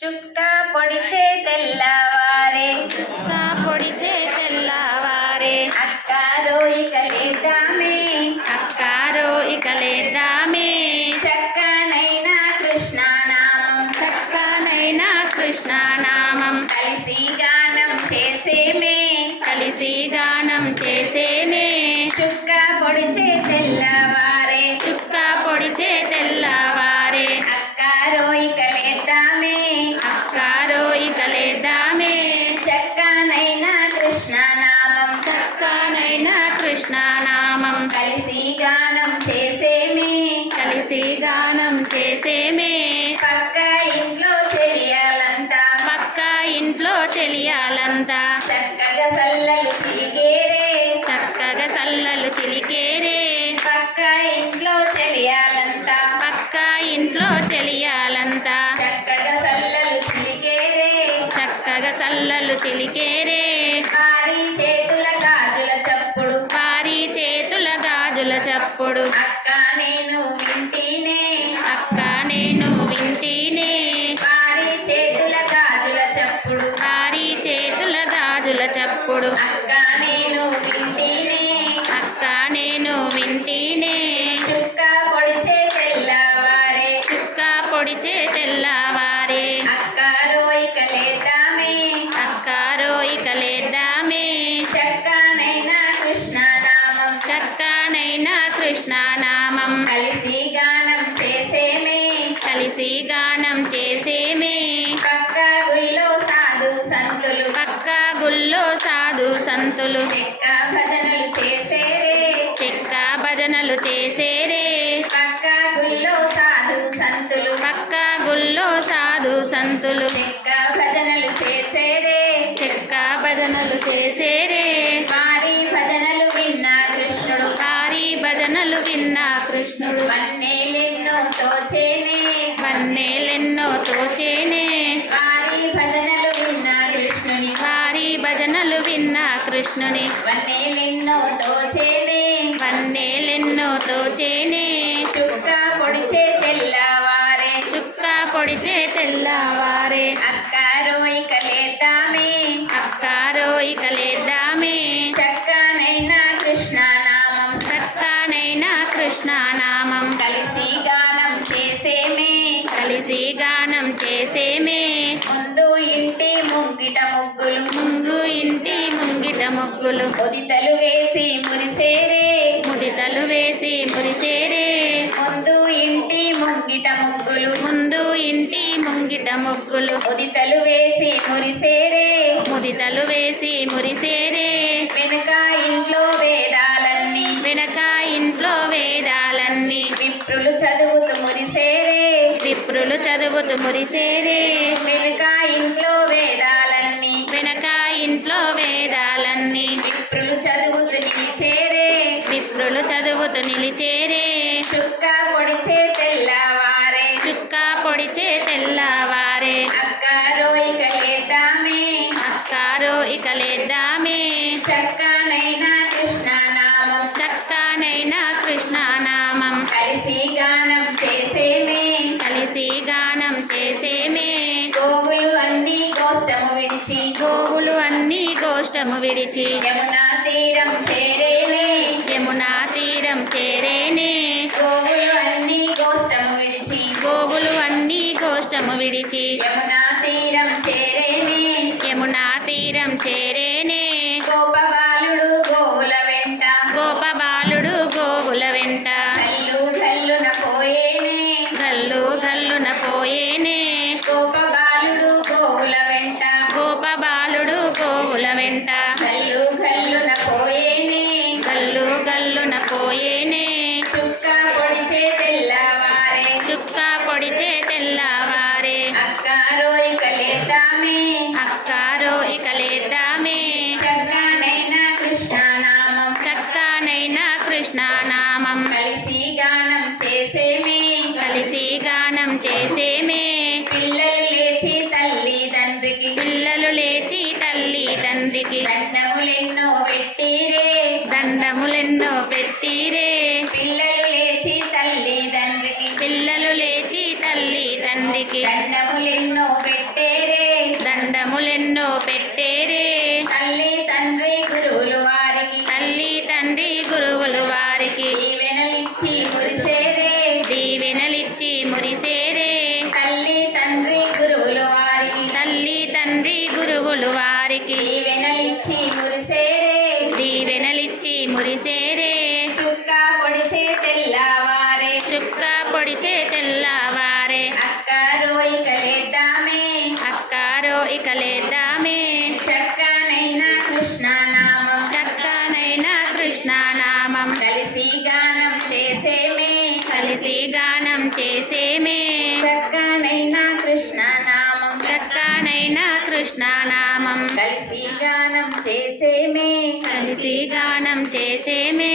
చుక్క పొడిచే తెల్లవారే చుక్క పొడిచే చిలికేరే. భారీ చేతుల గాజుల చప్పుడు. పారి చేతుల గాజుల చప్పుడు. అక్క నేను వింటీనే. అక్క నేను వింటీనే. భారీ చేతుల గాజుల చప్పుడు. పారి చేతుల గాజుల చప్పుడు. అక్క నేను వింటీనే. అక్క నేను వింటీనే. చుక్క పొడిచే తెల్లవారే. చుక్క పొడిచే తెల్లవారే. అక్క రోయిక కృష్ణనామం కలిసి గానం చేసేమే. కలిసి గానం చేసేమే. పక్క గుళ్ళో సాధు సంతులు. పక్క గుళ్ళో సాధు సంతులు. చెక్క భజనలు చేసేరే. చెక్క భజనలు చేసేరే. పక్క గుళ్ళో సాధు సంతులు. పక్క గుళ్ళో సాధు సంతులు. చెక్క భజనలు చేసేరే. చెక్క భజనలు చేసేరే. వారి భజనలు విన్న కృష్ణుడు. వన్నేలెన్నో తోచేనే. వన్నేలెన్నో తోచేనే. వారి భజనలు విన్న కృష్ణుని. వారి భజనలు విన్న కృష్ణుని. వన్నేలెన్నో తోచేనే. వన్నేలెన్నో తోచేనే. చుక్క పొడిచే తెల్లవారే. చుక్క పొడిచే తెల్లవారే. అక్క రోయిక లేద్దామే. అక్కారో ఇక ముగ్గులు ఉదితలు వేసి మురిసేరే. ముడితలు వేసి మురిసేరే. ముందు ఇంటి ముంగిట ముగ్గులు. ముందు ఇంటి ముంగిట ముగ్గులు. ఉదితలు వేసి మురిసేరే. ముడితలు వేసి మురిసేరే. వెనుక ఇంట్లో వేదాలన్నీ. వెనక ఇంట్లో వేదాలన్నీ. విప్రులు చదువుతూ మురిసేరే. విప్రులు చదువుతూ మురిసేరే. వెనుక ఇంట్లో వేదాలన్నీ. వెనక ఇంట్లో వేదాలన్నీ అక్కారో ఇక లేద్దామే. చక్కనైన కృష్ణనామం. చక్కనైనా కృష్ణనామం. కలిసి గానం చేసేమే. కలిసి గానం చేసేమే. గోవులు అన్ని గోష్టము విడిచి. గోవులు అన్నీ గోష్టము విడిచి. యమునా తీరం చేరేనే. యమునా తీరం చేరేనే. గోవులు అన్ని గోష్టము విడిచి. గోవులు అన్నీ గోష్టము విడిచి. తీరం కృష్ణనామం. కలిసి గానం చేసేమే. కలిసి గానం చేసేమే. పిల్లలు లేచి తల్లి తండ్రికి. పిల్లలు లేచి తల్లి తండ్రికి. దండములెన్నో పెట్టిరే. దండములెన్నో పెట్టిరే. పిల్లలు లేచి తల్లి తండ్రికి. పిల్లలు లేచి తల్లి తండ్రికి. దండములెన్నో పెట్టి దండములెన్నో పెట్టేరే. దీవెనలిచ్చి మురిసేరే చుక్క పొడిచే తెల్లవారే. చుక్క పొడిచే తెల్లవారే. అక్క రోయికలేద్దామే అక్కారో ఇక లేద్దామే చక్కనైన కృష్ణనామం. చక్కనైన కృష్ణనామం. కలిసి గానం చేసేమే. కలిసి గానం చేసేమే. చక్కనైన కృష్ణనామం. చక్కనైన కృష్ణనామం. కలిసి గానం చేసేమే. కలిసి గానం చేసేమే.